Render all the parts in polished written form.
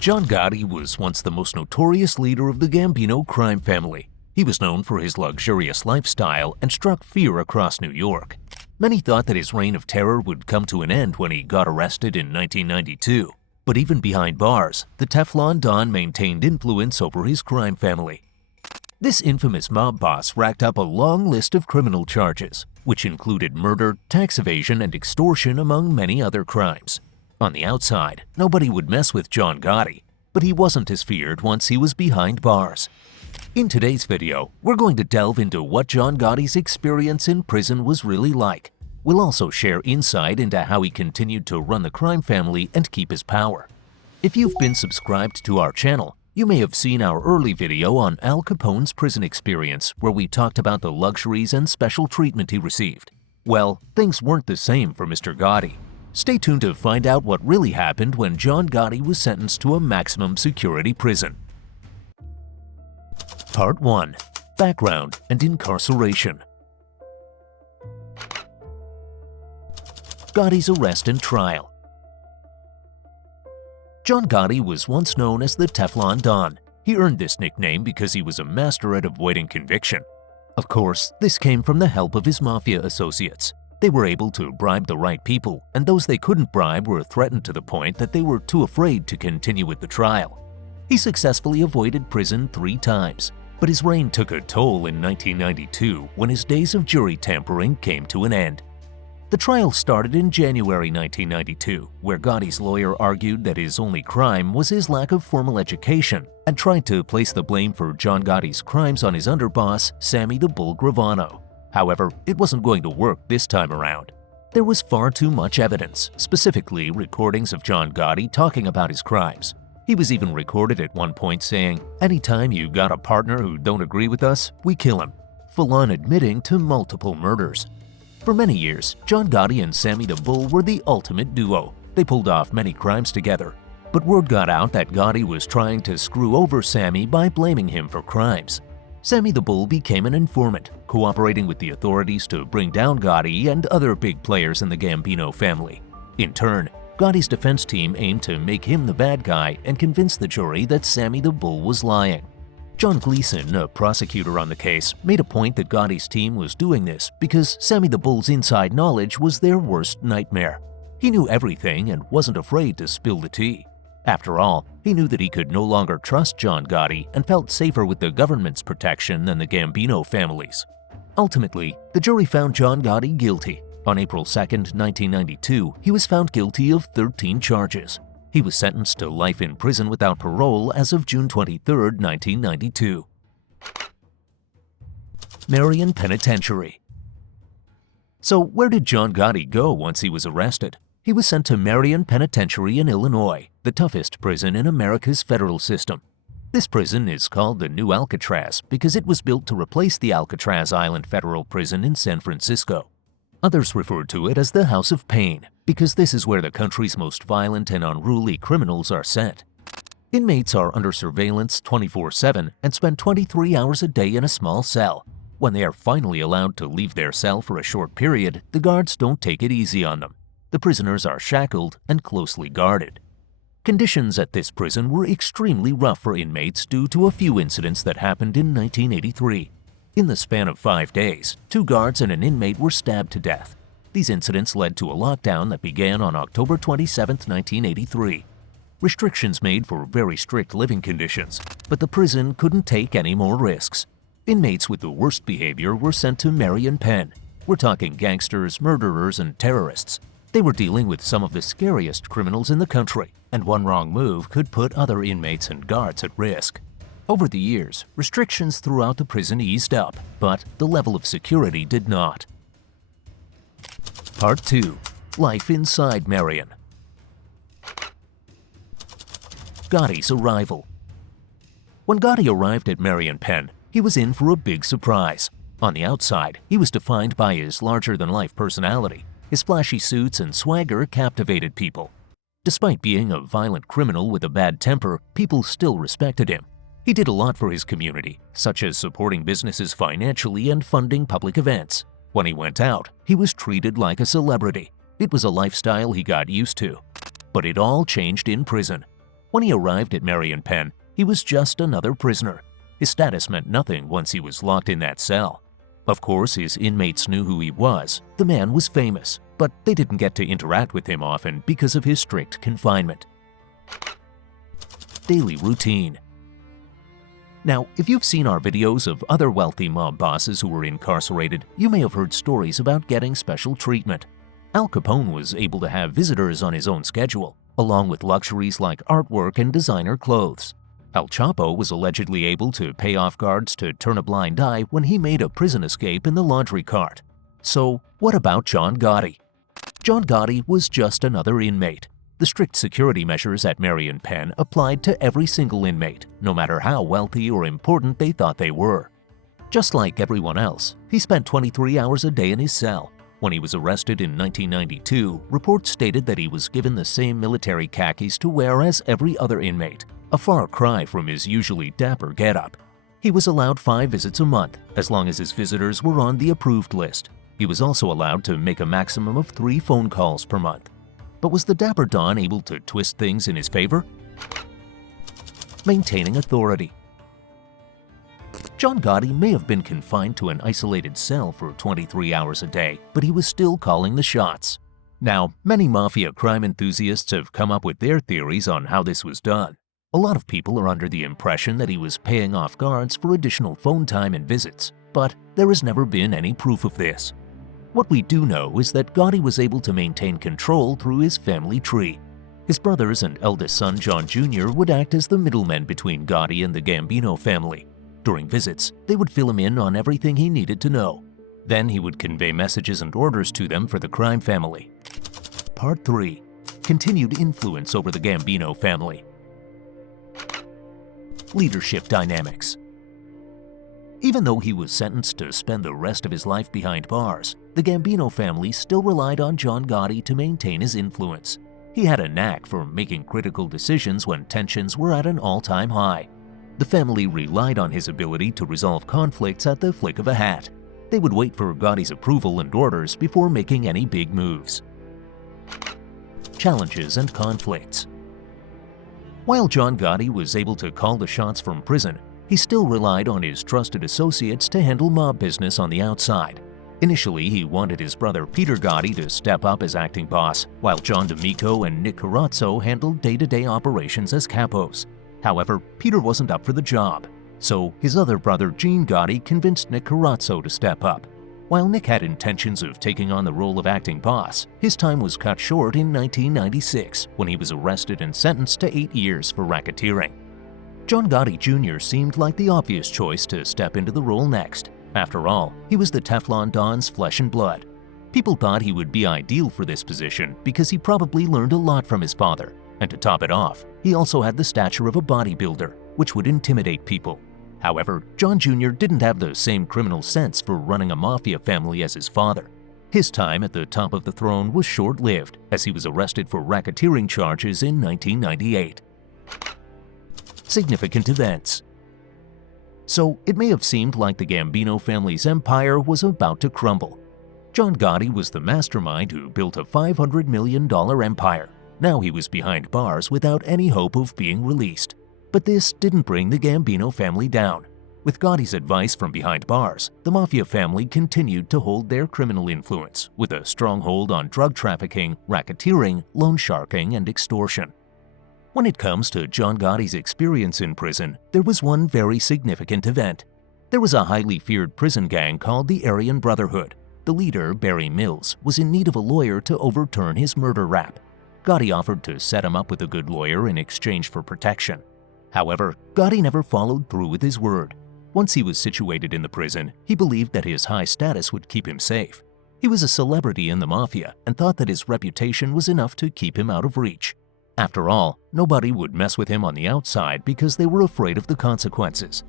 John Gotti was once the most notorious leader of the Gambino crime family. He was known for his luxurious lifestyle and struck fear across New York. Many thought that his reign of terror would come to an end when he got arrested in 1992. But even behind bars, the Teflon Don maintained influence over his crime family. This infamous mob boss racked up a long list of criminal charges, which included murder, tax evasion, and extortion, among many other crimes. On the outside, nobody would mess with John Gotti, but he wasn't as feared once he was behind bars. In today's video, we're going to delve into what John Gotti's experience in prison was really like. We'll also share insight into how he continued to run the crime family and keep his power. If you've been subscribed to our channel, you may have seen our early video on Al Capone's prison experience, where we talked about the luxuries and special treatment he received. Well, things weren't the same for Mr. Gotti. Stay tuned to find out what really happened when John Gotti was sentenced to a maximum security prison. Part 1. Background and Incarceration. Gotti's arrest and trial. John Gotti was once known as the Teflon Don. He earned this nickname because he was a master at avoiding conviction. Of course, this came from the help of his Mafia associates. They were able to bribe the right people, and those they couldn't bribe were threatened to the point that they were too afraid to continue with the trial. He successfully avoided prison 3 times, but his reign took a toll in 1992 when his days of jury tampering came to an end. The trial started in January 1992, where Gotti's lawyer argued that his only crime was his lack of formal education and tried to place the blame for John Gotti's crimes on his underboss, Sammy the Bull Gravano. However, it wasn't going to work this time around. There was far too much evidence, specifically recordings of John Gotti talking about his crimes. He was even recorded at one point saying, "Anytime you got a partner who don't agree with us, we kill him," full-on admitting to multiple murders. For many years, John Gotti and Sammy the Bull were the ultimate duo. They pulled off many crimes together. But word got out that Gotti was trying to screw over Sammy by blaming him for crimes. Sammy the Bull became an informant, cooperating with the authorities to bring down Gotti and other big players in the Gambino family. In turn, Gotti's defense team aimed to make him the bad guy and convince the jury that Sammy the Bull was lying. John Gleason, a prosecutor on the case, made a point that Gotti's team was doing this because Sammy the Bull's inside knowledge was their worst nightmare. He knew everything and wasn't afraid to spill the tea. After all, he knew that he could no longer trust John Gotti and felt safer with the government's protection than the Gambino family's. Ultimately, the jury found John Gotti guilty. On April 2, 1992, he was found guilty of 13 charges. He was sentenced to life in prison without parole as of June 23, 1992. Marion Penitentiary. So where did John Gotti go once he was arrested? He was sent to Marion Penitentiary in Illinois, the toughest prison in America's federal system. This prison is called the New Alcatraz because it was built to replace the Alcatraz Island Federal Prison in San Francisco. Others refer to it as the House of Pain because this is where the country's most violent and unruly criminals are sent. Inmates are under surveillance 24/7 and spend 23 hours a day in a small cell. When they are finally allowed to leave their cell for a short period, the guards don't take it easy on them. The prisoners are shackled and closely guarded. Conditions at this prison were extremely rough for inmates due to a few incidents that happened in 1983. In the span of 5 days, 2 guards and an inmate were stabbed to death. These incidents led to a lockdown that began on October 27, 1983. Restrictions made for very strict living conditions, but the prison couldn't take any more risks. Inmates with the worst behavior were sent to Marion Penn. We're talking gangsters, murderers, and terrorists. They were dealing with some of the scariest criminals in the country, and one wrong move could put other inmates and guards at risk. Over the years, restrictions throughout the prison eased up, but the level of security did not. Part 2. Life inside Marion. Gotti's arrival. When Gotti arrived at Marion Penn, he was in for a big surprise. On the outside, he was defined by his larger-than-life personality. His flashy suits and swagger captivated people. Despite being a violent criminal with a bad temper, people still respected him. He did a lot for his community, such as supporting businesses financially and funding public events. When he went out, he was treated like a celebrity. It was a lifestyle he got used to. But it all changed in prison. When he arrived at Marion Penn, he was just another prisoner. His status meant nothing once he was locked in that cell. Of course, his inmates knew who he was. The man was famous, but they didn't get to interact with him often because of his strict confinement. Daily routine. Now, if you've seen our videos of other wealthy mob bosses who were incarcerated, you may have heard stories about getting special treatment. Al Capone was able to have visitors on his own schedule, along with luxuries like artwork and designer clothes. El Chapo was allegedly able to pay off guards to turn a blind eye when he made a prison escape in the laundry cart. So, what about John Gotti? John Gotti was just another inmate. The strict security measures at Marion Penn applied to every single inmate, no matter how wealthy or important they thought they were. Just like everyone else, he spent 23 hours a day in his cell. When he was arrested in 1992, reports stated that he was given the same military khakis to wear as every other inmate, a far cry from his usually dapper getup. He was allowed 5 visits a month, as long as his visitors were on the approved list. He was also allowed to make a maximum of 3 phone calls per month. But was the Dapper Don able to twist things in his favor? Maintaining authority. John Gotti may have been confined to an isolated cell for 23 hours a day, but he was still calling the shots. Now, many Mafia crime enthusiasts have come up with their theories on how this was done. A lot of people are under the impression that he was paying off guards for additional phone time and visits, but there has never been any proof of this. What we do know is that Gotti was able to maintain control through his family tree. His brothers and eldest son John Jr. would act as the middlemen between Gotti and the Gambino family. During visits, they would fill him in on everything he needed to know. Then he would convey messages and orders to them for the crime family. Part 3. Continued influence over the Gambino family. Leadership dynamics. Even though he was sentenced to spend the rest of his life behind bars, the Gambino family still relied on John Gotti to maintain his influence. He had a knack for making critical decisions when tensions were at an all-time high. The family relied on his ability to resolve conflicts at the flick of a hat. They would wait for Gotti's approval and orders before making any big moves. Challenges and conflicts. While John Gotti was able to call the shots from prison, he still relied on his trusted associates to handle mob business on the outside. Initially, he wanted his brother Peter Gotti to step up as acting boss, while John D'Amico and Nick Carazzo handled day-to-day operations as capos. However, Peter wasn't up for the job, so his other brother Gene Gotti convinced Nick Carazzo to step up. While Nick had intentions of taking on the role of acting boss, his time was cut short in 1996 when he was arrested and sentenced to 8 years for racketeering. John Gotti Jr. seemed like the obvious choice to step into the role next. After all, he was the Teflon Don's flesh and blood. People thought he would be ideal for this position because he probably learned a lot from his father. And to top it off, he also had the stature of a bodybuilder, which would intimidate people. However, John Jr. didn't have the same criminal sense for running a mafia family as his father. His time at the top of the throne was short-lived, as he was arrested for racketeering charges in 1998. Significant events. So, it may have seemed like the Gambino family's empire was about to crumble. John Gotti was the mastermind who built a $500 million empire. Now he was behind bars without any hope of being released. But this didn't bring the Gambino family down. With Gotti's advice from behind bars, the Mafia family continued to hold their criminal influence, with a strong hold on drug trafficking, racketeering, loan sharking, and extortion. When it comes to John Gotti's experience in prison, there was one very significant event. There was a highly feared prison gang called the Aryan Brotherhood. The leader, Barry Mills, was in need of a lawyer to overturn his murder rap. Gotti offered to set him up with a good lawyer in exchange for protection. However, Gotti never followed through with his word. Once he was situated in the prison, he believed that his high status would keep him safe. He was a celebrity in the Mafia and thought that his reputation was enough to keep him out of reach. After all, nobody would mess with him on the outside because they were afraid of the consequences.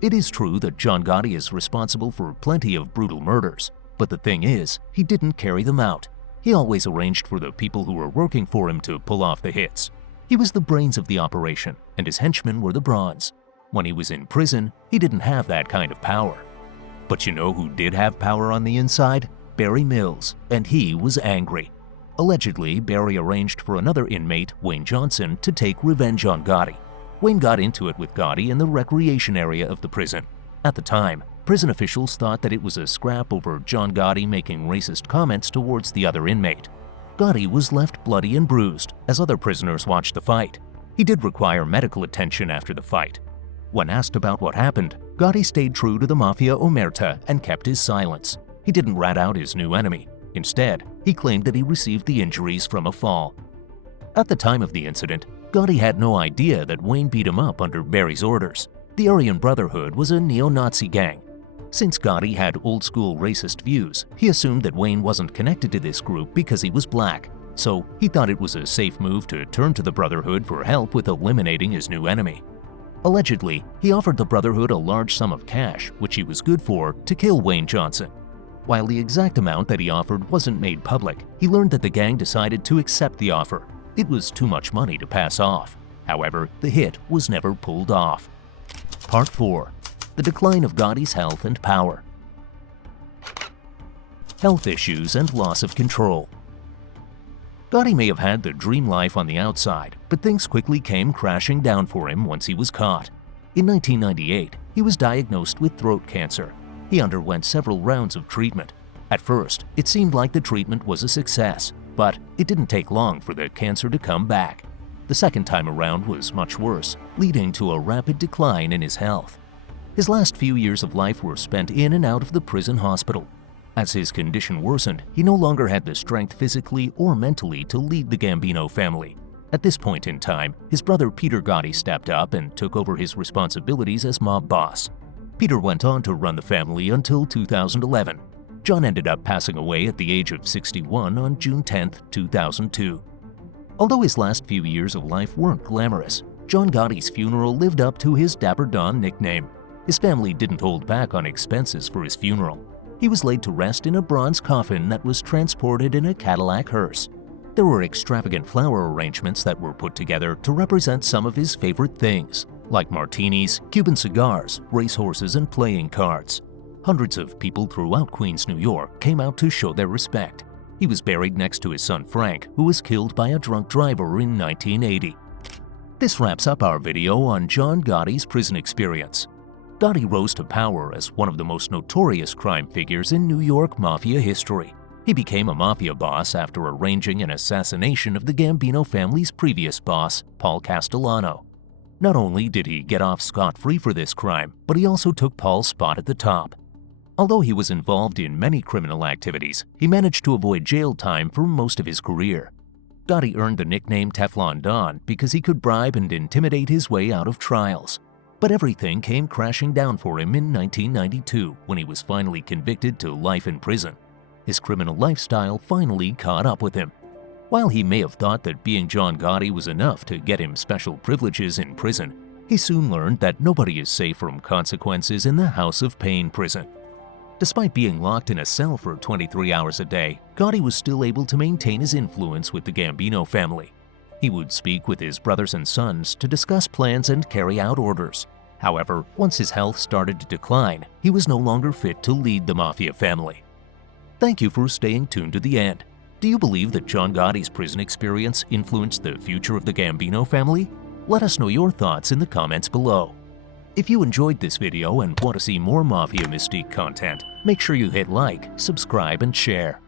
It is true that John Gotti is responsible for plenty of brutal murders, but the thing is, he didn't carry them out. He always arranged for the people who were working for him to pull off the hits. He was the brains of the operation, and his henchmen were the brawns. When he was in prison, he didn't have that kind of power. But you know who did have power on the inside? Barry Mills, and he was angry. Allegedly, Barry arranged for another inmate, Wayne Johnson, to take revenge on Gotti. Wayne got into it with Gotti in the recreation area of the prison. At the time, prison officials thought that it was a scrap over John Gotti making racist comments towards the other inmate. Gotti was left bloody and bruised as other prisoners watched the fight. He did require medical attention after the fight. When asked about what happened, Gotti stayed true to the Mafia omerta and kept his silence. He didn't rat out his new enemy. Instead, he claimed that he received the injuries from a fall. At the time of the incident, Gotti had no idea that Wayne beat him up under Barry's orders. The Aryan Brotherhood was a neo-Nazi gang. Since Gotti had old-school racist views, he assumed that Wayne wasn't connected to this group because he was black, so he thought it was a safe move to turn to the Brotherhood for help with eliminating his new enemy. Allegedly, he offered the Brotherhood a large sum of cash, which he was good for, to kill Wayne Johnson. While the exact amount that he offered wasn't made public, he learned that the gang decided to accept the offer. It was too much money to pass off. However, the hit was never pulled off. Part 4. The decline of Gotti's health and power. Health issues and loss of control. Gotti may have had the dream life on the outside, but things quickly came crashing down for him once he was caught. In 1998, he was diagnosed with throat cancer. He underwent several rounds of treatment. At first, it seemed like the treatment was a success, but it didn't take long for the cancer to come back. The second time around was much worse, leading to a rapid decline in his health. His last few years of life were spent in and out of the prison hospital. As his condition worsened, he no longer had the strength physically or mentally to lead the Gambino family. At this point in time, his brother Peter Gotti stepped up and took over his responsibilities as mob boss. Peter went on to run the family until 2011. John ended up passing away at the age of 61 on June 10, 2002. Although his last few years of life weren't glamorous, John Gotti's funeral lived up to his Dapper Don nickname. His family didn't hold back on expenses for his funeral. He was laid to rest in a bronze coffin that was transported in a Cadillac hearse. There were extravagant flower arrangements that were put together to represent some of his favorite things, like martinis, Cuban cigars, racehorses, and playing cards. Hundreds of people throughout Queens, New York came out to show their respect. He was buried next to his son Frank, who was killed by a drunk driver in 1980. This wraps up our video on John Gotti's prison experience. Gotti rose to power as one of the most notorious crime figures in New York Mafia history. He became a Mafia boss after arranging an assassination of the Gambino family's previous boss, Paul Castellano. Not only did he get off scot-free for this crime, but he also took Paul's spot at the top. Although he was involved in many criminal activities, he managed to avoid jail time for most of his career. Gotti earned the nickname Teflon Don because he could bribe and intimidate his way out of trials. But everything came crashing down for him in 1992 when he was finally convicted to life in prison. His criminal lifestyle finally caught up with him. While he may have thought that being John Gotti was enough to get him special privileges in prison, he soon learned that nobody is safe from consequences in the House of Pain prison. Despite being locked in a cell for 23 hours a day, Gotti was still able to maintain his influence with the Gambino family. He would speak with his brothers and sons to discuss plans and carry out orders. However, once his health started to decline, he was no longer fit to lead the Mafia family. Thank you for staying tuned to the end. Do you believe that John Gotti's prison experience influenced the future of the Gambino family? Let us know your thoughts in the comments below. If you enjoyed this video and want to see more Mafia Mystique content, make sure you hit like, subscribe, and share.